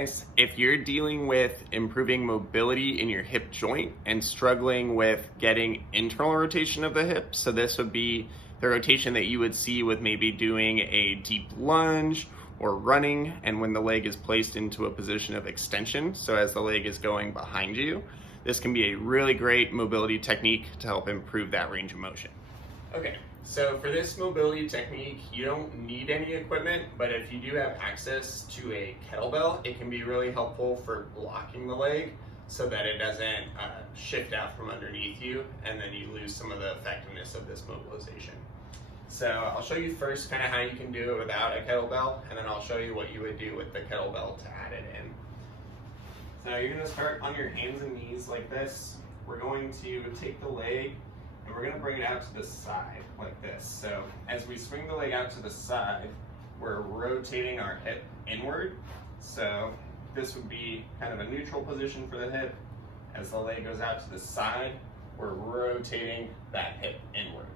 If you're dealing with improving mobility in your hip joint and struggling with getting internal rotation of the hip, so this would be the rotation that you would see with maybe doing a deep lunge or running, and when the leg is placed into a position of extension, so as the leg is going behind you, this can be a really great mobility technique to help improve that range of motion. Okay, so for this mobility technique, you don't need any equipment, but if you do have access to a kettlebell, it can be really helpful for blocking the leg so that it doesn't shift out from underneath you and then you lose some of the effectiveness of this mobilization. So I'll show you first kind of how you can do it without a kettlebell, and then I'll show you what you would do with the kettlebell to add it in. So you're going to start on your hands and knees like this. We're going to take the leg and we're going to bring it out to the side like this. So as we swing the leg out to the side, we're rotating our hip inward. So this would be kind of a neutral position for the hip. As the leg goes out to the side, we're rotating that hip inward.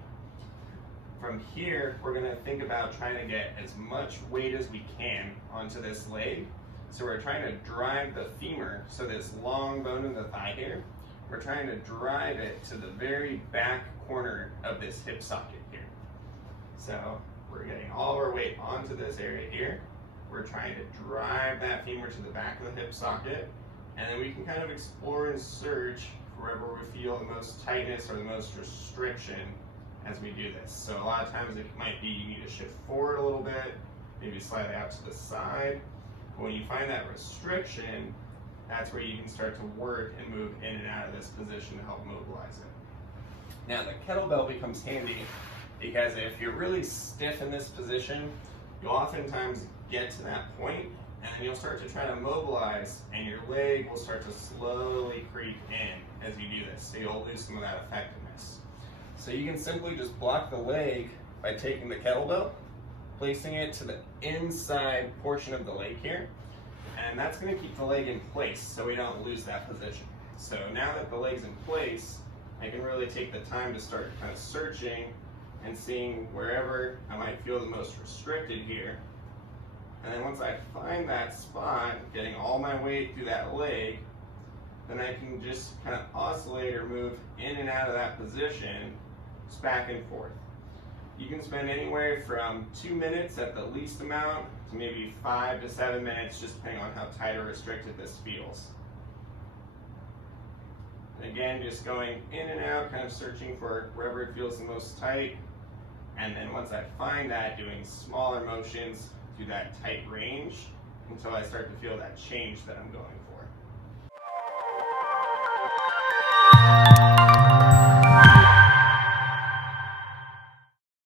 From here, we're going to think about trying to get as much weight as we can onto this leg. So we're trying to drive the femur, so this long bone in the thigh here, we're trying to drive it to the very back corner of this hip socket here. So we're getting all of our weight onto this area here. We're trying to drive that femur to the back of the hip socket, and then we can kind of explore and search wherever we feel the most tightness or the most restriction as we do this. So a lot of times it might be you need to shift forward a little bit, maybe slightly out to the side. When you find that restriction, that's where you can start to work and move in and out of this position to help mobilize it. Now the kettlebell becomes handy because if you're really stiff in this position, you'll oftentimes get to that point and then you'll start to try to mobilize and your leg will start to slowly creep in as you do this, so you'll lose some of that effectiveness. So you can simply just block the leg by taking the kettlebell, placing it to the inside portion of the leg here, and that's going to keep the leg in place so we don't lose that position. So now that the leg's in place, I can really take the time to start kind of searching and seeing wherever I might feel the most restricted here. And then once I find that spot, getting all my weight through that leg, then I can just kind of oscillate or move in and out of that position, just back and forth. You can spend anywhere from 2 minutes at the least amount to maybe 5 to 7 minutes, just depending on how tight or restricted this feels. And again, just going in and out, kind of searching for wherever it feels the most tight. And then once I find that, doing smaller motions through that tight range until I start to feel that change that I'm going for.